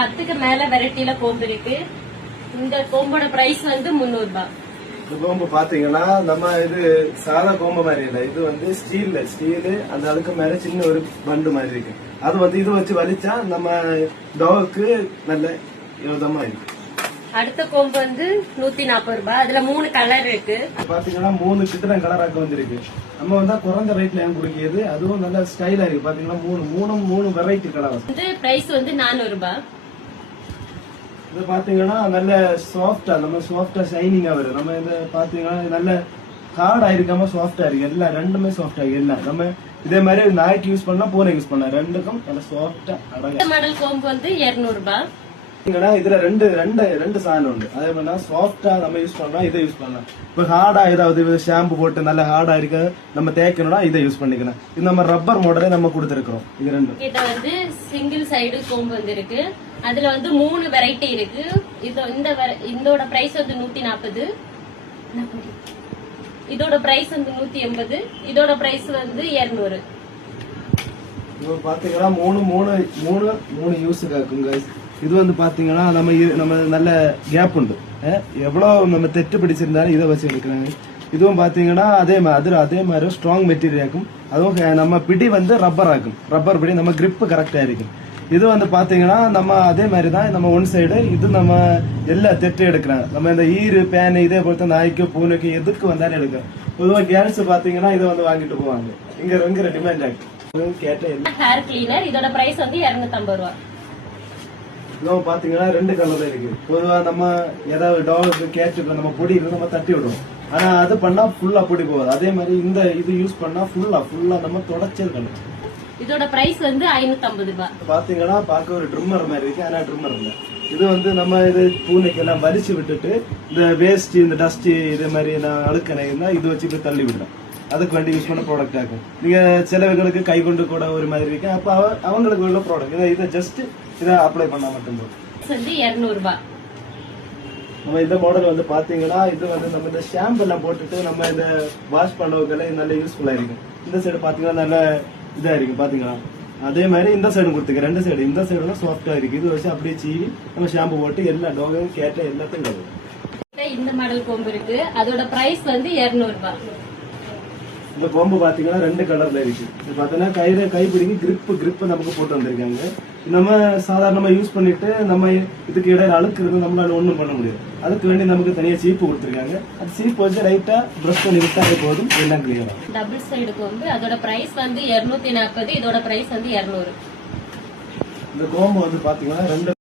10க்கு மேல வெரைட்டில கோம்பு இருக்கு. இந்த கோம்போட பிரைஸ் வந்து 300 ரூபாய். இந்த கோம்பு பாத்தீங்கன்னா நம்ம இது சாதா கோம்பு மாதிரி இல்ல, இது வந்து ஸ்டீல் அந்த அளவுக்கு மேல சின்ன ஒரு பண்டு மாதிரி இருக்கு. அது வந்து இது வச்சு வலிச்சா நம்ம டாவுக்கு நல்ல யோதமா இருக்கு. அடுத்த கோம்பு வந்து 140 ரூபாய். அதுல 3 கலர் இருக்கு. பாத்தீங்கன்னா 3 கிட்ட கலராக்க வந்திருக்கு. நம்ம வந்து குறைஞ்ச ரேட்ல ஏன் குடிக்கிறது, அதுவும் நல்ல ஸ்டைலா இருக்கு. பாத்தீங்கன்னா மூணு வெரைட்டி கலர் வந்து பிரைஸ் வந்து 400 ரூபாய். இது பாத்தீங்கன்னா நல்ல சாஃப்டா, நம்ம சாஃப்டா ஷைனிங்கா வரும். நம்ம இத பாத்தீங்கன்னா நல்ல ஹார்ட் ஆயிருக்காம சாஃப்டா இருக்கு. எல்லாம் ரெண்டுமே சாஃப்டா இருக்கு. எல்லாம் நம்ம இதே மாதிரி நாய்க்கு யூஸ் பண்ணலாம், பூனை யூஸ் பண்ணலாம், ரெண்டுக்கும் நல்ல சாஃப்டா அழகா. இந்த மாடல் கோம்பு வந்து 200 ரூபாய். இதுல ரெண்டு சாதனம் உண்டு. அதே மாதிரி சாஃப்டா நம்ம யூஸ் பண்ணலாம், இதை யூஸ் பண்ணலாம். இப்ப ஹார்டா ஏதாவது ஷாம்பு போட்டு நல்ல ஹார்டா இருக்கு நம்ம தேய்க்கணும்னா இதை யூஸ் பண்ணிக்கலாம். இது நம்ம ரப்பர் மாடலே நம்ம கொடுத்திருக்கிறோம். இது ரெண்டும் கிட்ட வந்து சிங்கிள் சைடு கோம்பு வந்து இருக்கு. அதுல வந்து 3 வெரைட்டி இருக்கு. இதோட பிரைஸ் வந்து 140. இதோட பிரைஸ் வந்து 180. இதோட பிரைஸ் வந்து 200. இப்போ பாத்தீங்கன்னா மூணு யூஸுக்கு இருக்குங்க. இது வந்து பாத்தீங்கன்னா நம்ம நல்ல கேப் உண்டு. எவ்வளவு நம்ம தெட்டு பிடிச்சிருந்தாலும் இதை வச்சு எடுக்கிறாங்க. இதுவும் பாத்தீங்கன்னா அதே மாதிரி ஸ்ட்ராங் மெட்டீரியல் ஆகும். அதுவும் நம்ம பிடி வந்து ரப்பர் பிடி, நம்ம கிரிப் கரெக்டா இருக்கும். இது வந்து பாத்தீங்கன்னா நம்ம அதே மாதிரி தான் நம்ம ஒன் சைடு இது நம்ம எல்லா தெட்டு எடுக்கிறோம். நம்ம இந்த ஈரு பேன் இதே போல நாய்க்கு பூனைக்கு எதுக்கு வந்தாலும் எடுக்கிறோம். பொதுவாக கேர்ள்ஸ் பாத்தீங்கன்னா இதை வந்து வாங்கிட்டு போவாங்க. இங்க டிமாண்ட் ஆகும். கேட்ட ஹேர் கிளீனர் இதோட பிரைஸ் வந்து 250 ரூபாய். இதுவும் பாத்தீங்கன்னா 2 கலர்ல இருக்கு. பொதுவா நம்ம ஏதாவது டாக் கேட்டுக்கு நம்ம பொடி நம்ம தட்டி விடுவோம். ஆனா அது பண்ணா ஃபுல்லா பொடி போகாது. அதே மாதிரி இது யூஸ் பண்ணா ஃபுல்லா நம்ம தொடச்சே இருக்கணும். இதோட பிரைஸ் வந்து 550 ரூபாய். பாத்தீங்கன்னா பார்க்க ஒரு ட்ரிம்மர் மாதிரி இருக்கு, ஆனா ட்ரிம்மர் இல்ல. இது வந்து நம்ம இது பூனைக்கு எல்லாம் வலிச்சு விட்டுட்டு இந்த வேஸ்ட் இந்த டஸ்ட் இதே மாதிரி அழுக்கணைன்னா இது வச்சு இப்படி தள்ளி விடலாம். அதுக்கு வேண்டி யூஸ் பண்ண ப்ராடக்ட் ஆகும். நீங்க சிலவங்களுக்கு கை கொண்டு கூட ஒரு மாதிரி இருக்கு. அப்ப அவங்களுக்கு உள்ள ப்ராடக்ட் இதை ஜஸ்ட் இதை அப்ளை பண்ணா மட்டும்தான். 200 ரூபாய். நம்ம இந்த மாடல் வந்து பாத்தீங்கன்னா இது வந்து நம்ம இந்த ஷாம்பு எல்லாம் போட்டுட்டு நம்ம இந்த வாஷ் பண்ணவங்கள நல்ல யூஸ்ஃபுல்லா இருக்கும். இந்த சைடு பாத்தீங்கன்னா நல்ல இதா இருக்கு. பாத்தீங்கன்னா அதே மாதிரி இந்த சைடு கொடுத்துக்க 2 சைடு. இந்த சைடு சாஃப்டா இருக்கு. இது வச்சு அப்படியே சீவி நம்ம ஷாம்பு போட்டு எல்லா டாகும் கேட்ட எல்லாத்தையும். இந்த மாடல் கோம்பு இருக்கு. அதோட பிரைஸ் வந்து 200 ரூபாய். இந்த கோம்பு பாத்தீங்கன்னா 2 கலர்ல இருக்கு. இது பாத்தீங்கன்னா கைப்பிடிக்கு கிரிப் நமக்கு போட்டு வந்திருக்காங்க. நம்ம சாதாரணமா யூஸ் பண்ணிட்டு நம்ம இதுக்கு இடையில அழுக்கு இருந்து நம்மளால ஒண்ணும் பண்ண முடியாது. அதுக்கு வேண்டி நமக்கு தனியா சீப்பு கொடுத்திருக்காங்க. அது சீப்பு வச்சு லைட்டா பிரஷ் பண்ணி விட்டாலே போதும், எல்லாம் கிளியர் ஆகும். டபுள் சைடு கோம்பு அதோட பிரைஸ் வந்து 240. இதோட பிரைஸ் வந்து 200. இந்த கோம்பு வந்து பாத்தீங்கன்னா 2